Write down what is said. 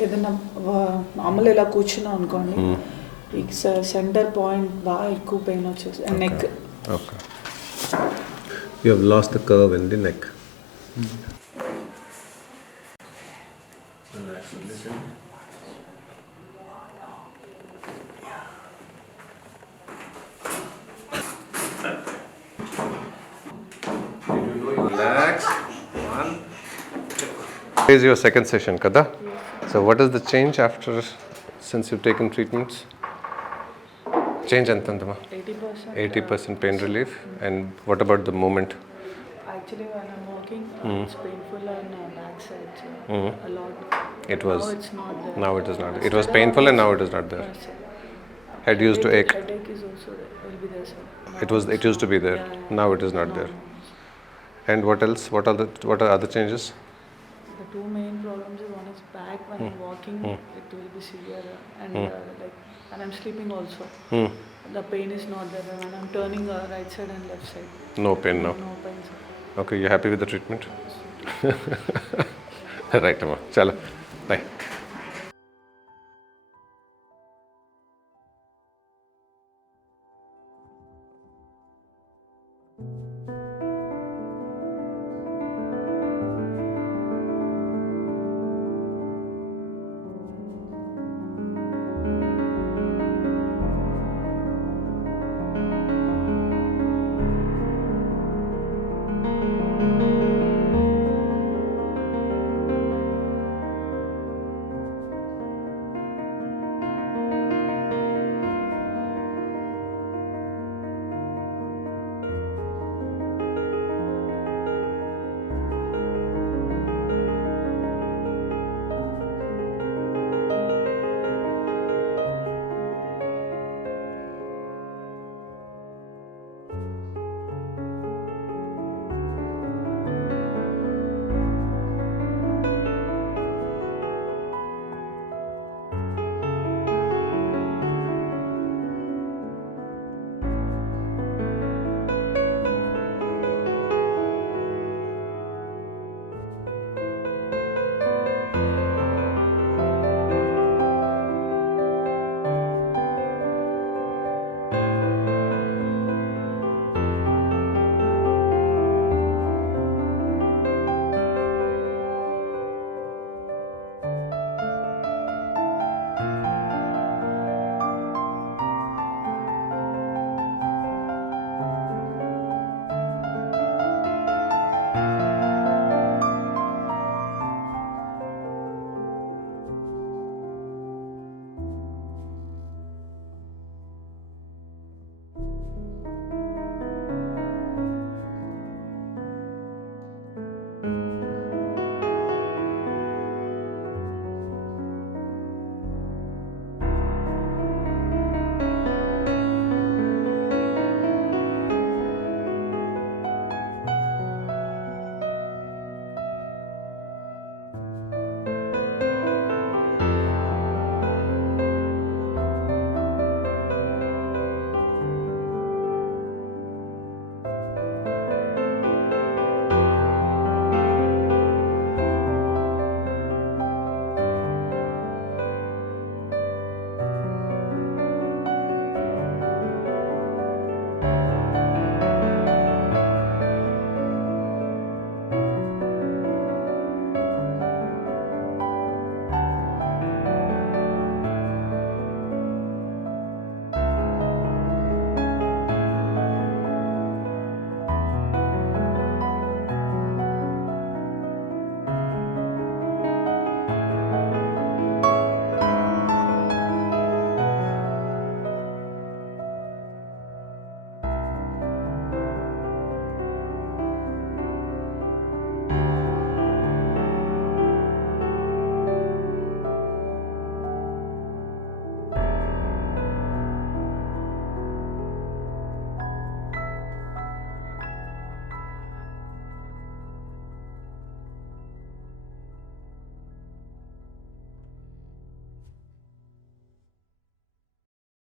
ఏదైనా నార్మల్ ఇలా కూర్చున్నాం అనుకోండి ఈ సెంటర్ పాయింట్ బాగా ఎక్కువ పెయిన్ వచ్చేసి neck. Okay. You have lost the curve in the neck. Relax. One. This is your second session, Kada. So what is the change after since you've taken treatments? Change antandama. 80%. 80% pain relief. And what about the movement? Actually, when I'm walking, it's painful on back side a lot. It was. Now it's not there. Now it is not. It was painful and now it is not there. Yes, sir. Head used to ache. Headache is also there. Will be there, sir. It used to be there. Now it is not there. And what else? What are other changes? The two main problems is one is back when I'm walking, it will be severe, and like when I'm sleeping also, the pain is not there. When I'm turning right side and left side, No pain now. no pain, sir. Okay, you happy with the treatment? Right, Amma. Chala. Bye.